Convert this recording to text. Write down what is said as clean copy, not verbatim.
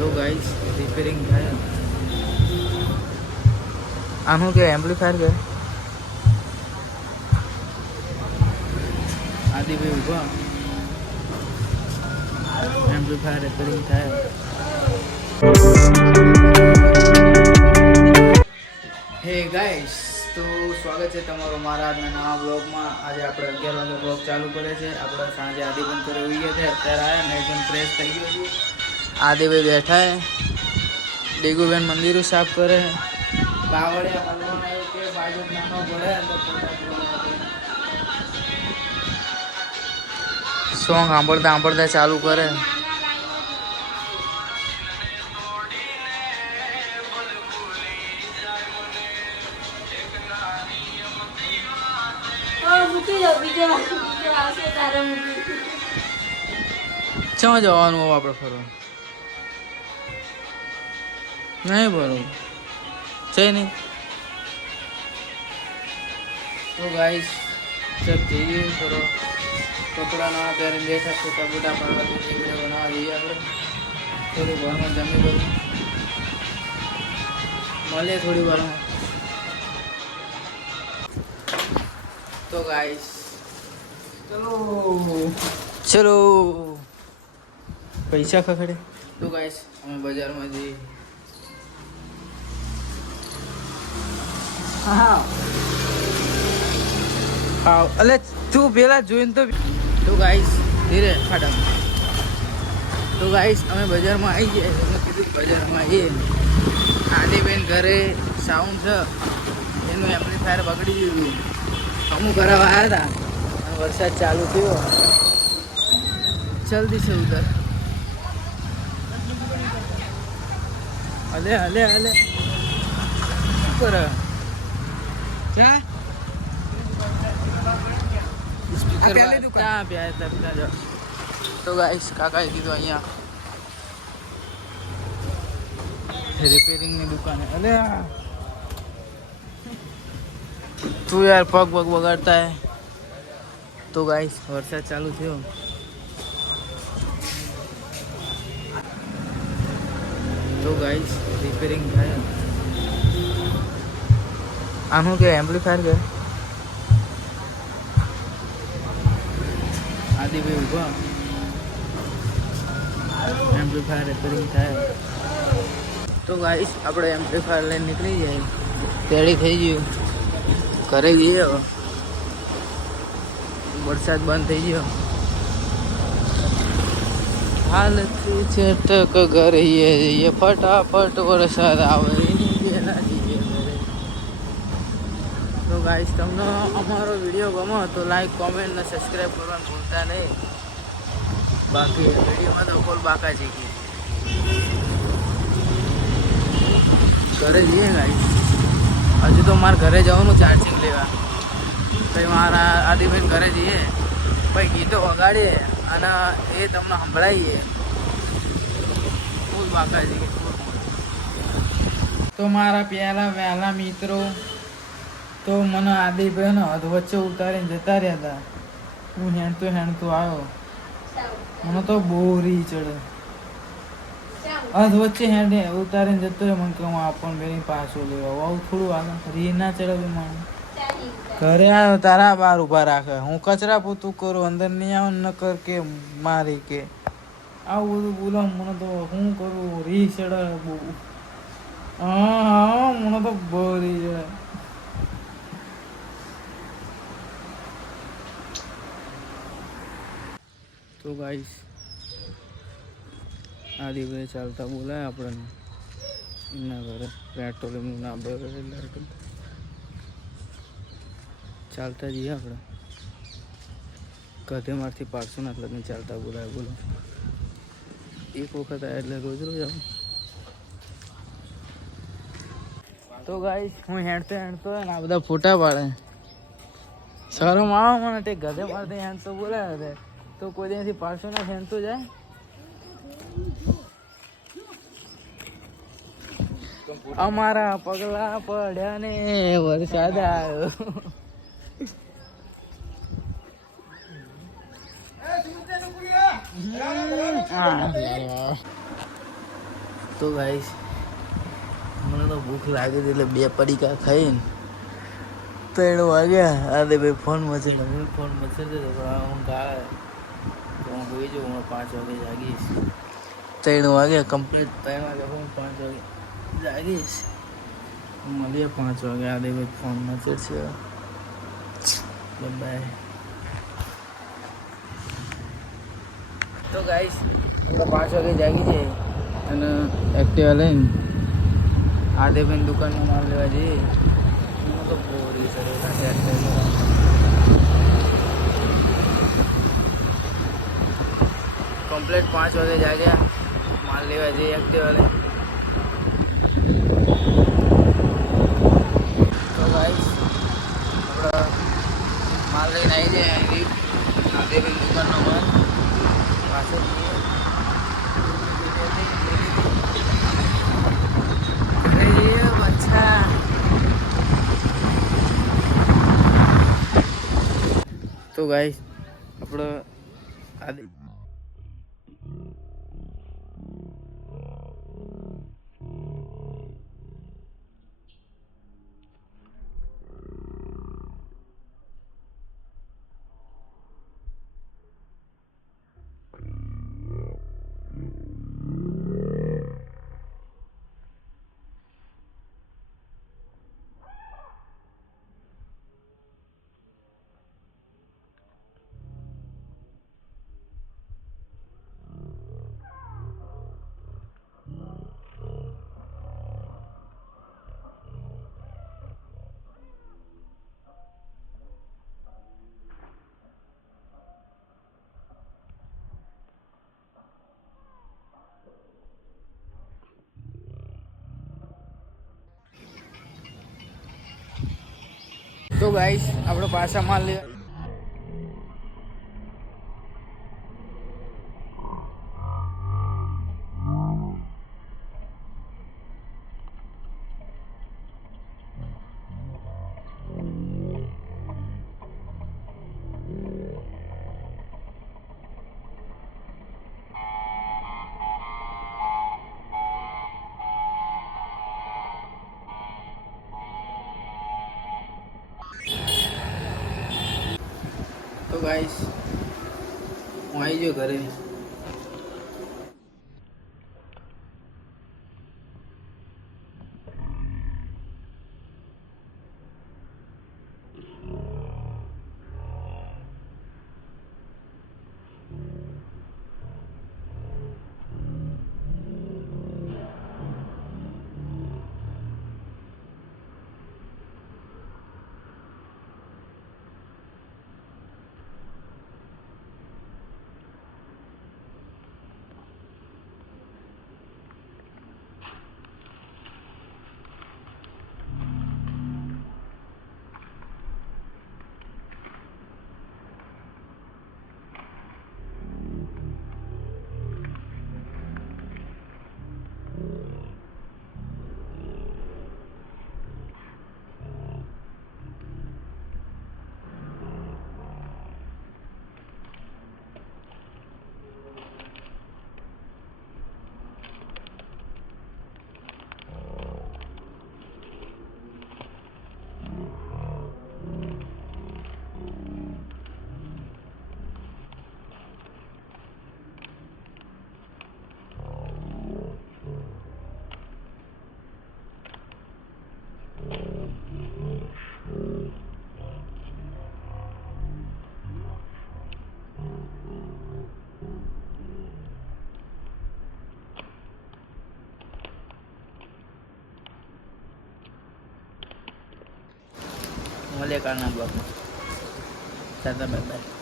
તો guys repairing થાય આનું કે એમ્પ્લીફાયર કે આદિભાઈ ઉભા એમ્પ્લીફાયર રિપેરિંગ થાય. હે ગાઈસ, તો સ્વાગત છે તમારું મારા આજના નવા બ્લોગમાં. આજે આપણે 11 વાગે બ્લોગ ચાલુ કરે છે. આપણે સાંજે આદિબન કરે હોઈ ગયા છે. અત્યારે આવ્યા નાઈટ પણ ફ્રેશ થઈ ગયો છું. આદિભાઈ બેઠા હે, ડીગુબેન મંદિરો સાફ કરે, બાવળિયા હલવાના એવું કે બાજુ નાનો પડે સોંગ સાંભળતા સાંભળતા ચાલુ કરે. ક્યાં જવાનું હવે આપણે ફરવા? નહીં બરોબર છે નહીં. તો ગાઈસ સબ જઈએ થોડો કપડા ના પહેરીને બેઠા ફોટા બોટા પાડવા વિડીયો બનાવવા જઈએ. આપણે થોડી વારમાં જમી કરું મળીએ થોડી વારમાં. તો ગાઈસ ચલો પૈસા ખખડે. તો ગાઈસ અમે બજારમાં જઈએ. હા અલે તું પેલા જોઈને તો ગાઈસ ધીરે ખાડા. તો ગાઈસ અમે બજારમાં આવી ગયા. તમે કીધું બજારમાં આવીએ. આદિબેન ઘરે સાઉન્ડ છે એનું એમ્પ્લીફાયર બગડી દીધું. અમુક કરાવવા આવ્યા હતા અને વરસાદ ચાલુ થયો. જલ્દી છે ઉધર. અલે અલે અલે શું કરે? ક્યાં સ્પીકર ક્યાં પ્યા? તો ગાઈસ કાકાએ કીધું અહીંયા રિપેરિંગની દુકાને. અલે તું યાર પગ પગ બગાડતા હે. તો ગાઈસ વરસાદ ચાલુ થયો. તો ગાઈસ રિપેરિંગ થાય આનું કે એમ્પ્લીફાયર કે આદિભાઈ ઉભા એમ્પ્લીફાયર રિપેરિંગ થાય. તો ગાઈસ આપણે એમ્પ્લીફાયર લઈને નીકળી જાય. રેડી થઈ ગયું, ઘરે જઈએ. હવે વરસાદ બંધ થઈ ગયો. હાલત છટક ઘરે જઈએ ફટાફટ વરસાદ આવે. તો ગાઈસ તમને અમારો વિડીયો ગમો તો લાઈક કોમેન્ટ ને સબસ્ક્રાઈબ કરવાનું ભૂલતા નહીં. બાકી વિડીયોમાં તો કોલ બાકા છે કે ઘરે જઈએ ગાઈસ. હજુ તો મારે ઘરે જવાનું ચાર્જિંગ લેવા. પછી મારા આદિભાઈ ઘરે જઈએ પછી ગીતો વગાડીએ અને એ તમને સંભળાવીએ. ફૂલ બાકા છે. તો મારા પહેલા વહેલા મિત્રો તો મને આદિભાઈ ને હદ વચ્ચે ઉતારીને જતા રહ્યા હતા. હું હેણતો આવ્યો. મને તો બહુ રી ચડે. હદ વચ્ચે હેડે ઉતારીને જતો રહ્યો. મને કહું આપણને બેની પાછો લેવા આવું થોડું આગળ રી ના ચડે. મને ઘરે આવ્યો તારા બાર ઉભા રાખે. હું કચરા પોતું કરું, અંદર નહીં આવું ન કર કે મારી કે આવું બધું બોલો. મને તો શું કરું, રી ચડે બહુ. હા મને તો બહુ રી ચડે. તો ગાઈસ આદિભાઈ ચાલતા બોલાય આપણને એમના ઘરે. પેટ્રોલિંગનું ના બરાબર ચાલતા જઈએ આપણે. કધે મારથી પાડશું ના એટલે ચાલતા બોલાય. બોલો એક વખત આવ્યા એટલે રોજ રોજ આવું. તો ગાઈસ હું હેડતો ને આ બધા ફોટા પાડે. શરમ આવો મને તે ગધે મારથી હેડ તો બોલાય તો કોઈ દિનથી પાડશું ના હેડ તો જાય. અમારા પગલા પડ્યા ને વરસાદ આવ્યો. તો ગાઈસ મને તો ભૂખ લાગી હતી એટલે 2 પડીકા ખાઈને 3 વાગ્યા. આદે ભાઈ ફોન મચેલો, ફોન મચેલો તો ઊંઘ આવે તો હું હોઈ જાઉં. હું 5 વાગે જાગીશ. 3 વાગ્યા કમ્પ્લીટ. 3 વાગે હું 5 વાગે જાગીશ. મળીએ 5 વાગે. આદે ભાઈ ફોન મચેડશે. બાય. તો ગાઈસ 5 વાગે જાગી જાય અને એક્ટિવા લઈને આદેબેન દુકાનમાં માલ લેવા જઈએ. હું તો બોરી સર કમ્પ્લીટ 5 વાગે જાગ્યા. માલ લેવા જઈએ એક્ટિવા લઈને. તો ગાઈસ આપણે માલ લઈને આવી જાય આદેબેન દુકાનનો માલ પાછળ. તો ગાઈસ આપણે આદે તો ગાઈસ આપણે પાછા માલ લેવા. તો ગાઈસ હું આવી ગયો ઘરે. મળે કાલના બ્લોગમાં. ચાલો બાય બાય.